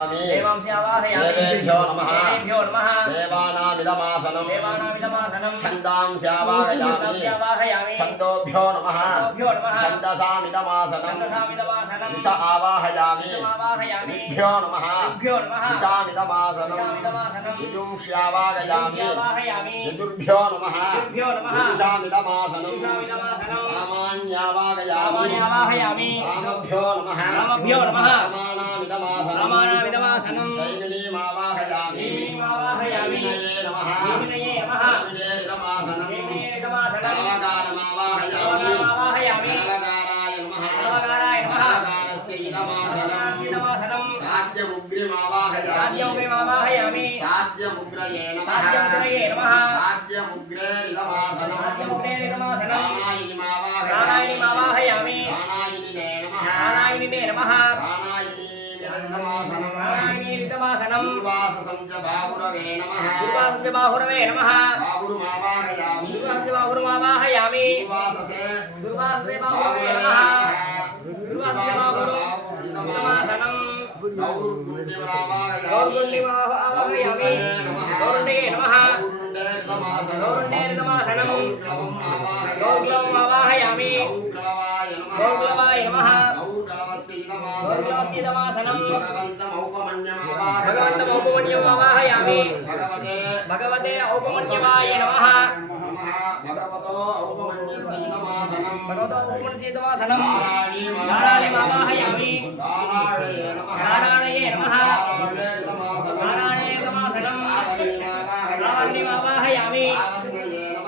देवेभ्यो नमः देवानामिदमासनं छन्दांस्यावाहयामि छन्दोभ्यो नमः छन्दसामिदमासनं च आवाहयामि विभ्यो नमः चामिदमासनं युजुंस्यावाहयामि यजुर्भ्यो नमः युषामिदमासनं सामान्यावाहयामि सामभ्यो नमः रामानामिदमासनं दैविनीमावाहयामि विनये नमः विनयेरमासनं सर्वकारमावाहयामि सर्वकाराय नमः सर्वकारस्य इदमासनं साध्यमुग्रिमावाहयामि साध्यमुग्रये नमः साध्यमुग्रेरिदमासनं प्राणायिनीमावाहयामि प्राणायिनिने नमः बाहुरवे नमः बाहुरुमावाहयामि दुर्वाससे बाहुरवे नमः गौरगुण्डिमावाहयामि गौरुण्डये नमः गौरुण्डेर्दमासनं गौग्लवमावाहयामि गौग्लवाय नमः गौग्लवस्तिदमासनं भगवन्तमौपमन्यमावाहयामि भगवते औपमन्यवाय नमः भगवतो औपमन्यसीदमासनं नारायणमावाहयामि नारायणये नमः नारायणेदमासनं सावर्णिमावाहयामि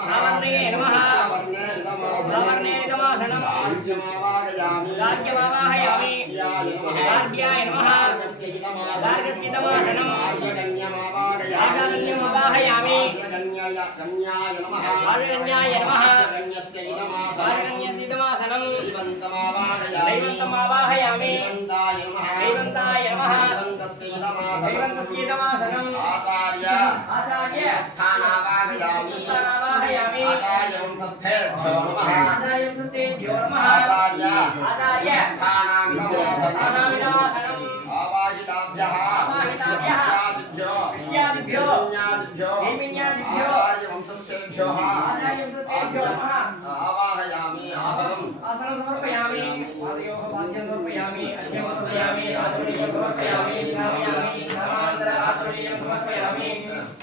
सावर्णये नमः सावर्णेदमासनं राज्यमावाहयामि राज्याय नमः गार्गस्यदमासनं आगारण्यमावाहयामि आर्गण्याय नमः आर्गण्यसीदमासनं दैवन्तमावाहयामि दैवन्ताय नमः दैवन्तस्यदमासनं आचार्य स्थानावाहयामि आचार्यवंशस्थेभ्यो नमः आचार्य स्थानामिदमासनं आवाहिताभ्यः विषयादिभ्यो नैमिन्यादिभ्यो आचार्यवंशस्थेभ्यो आवाहयामि आसनं समर्पयामि पादयोः वाद्यं समर्पयामि अर्घ्यं समर्पयामि आसनं समर्पयामि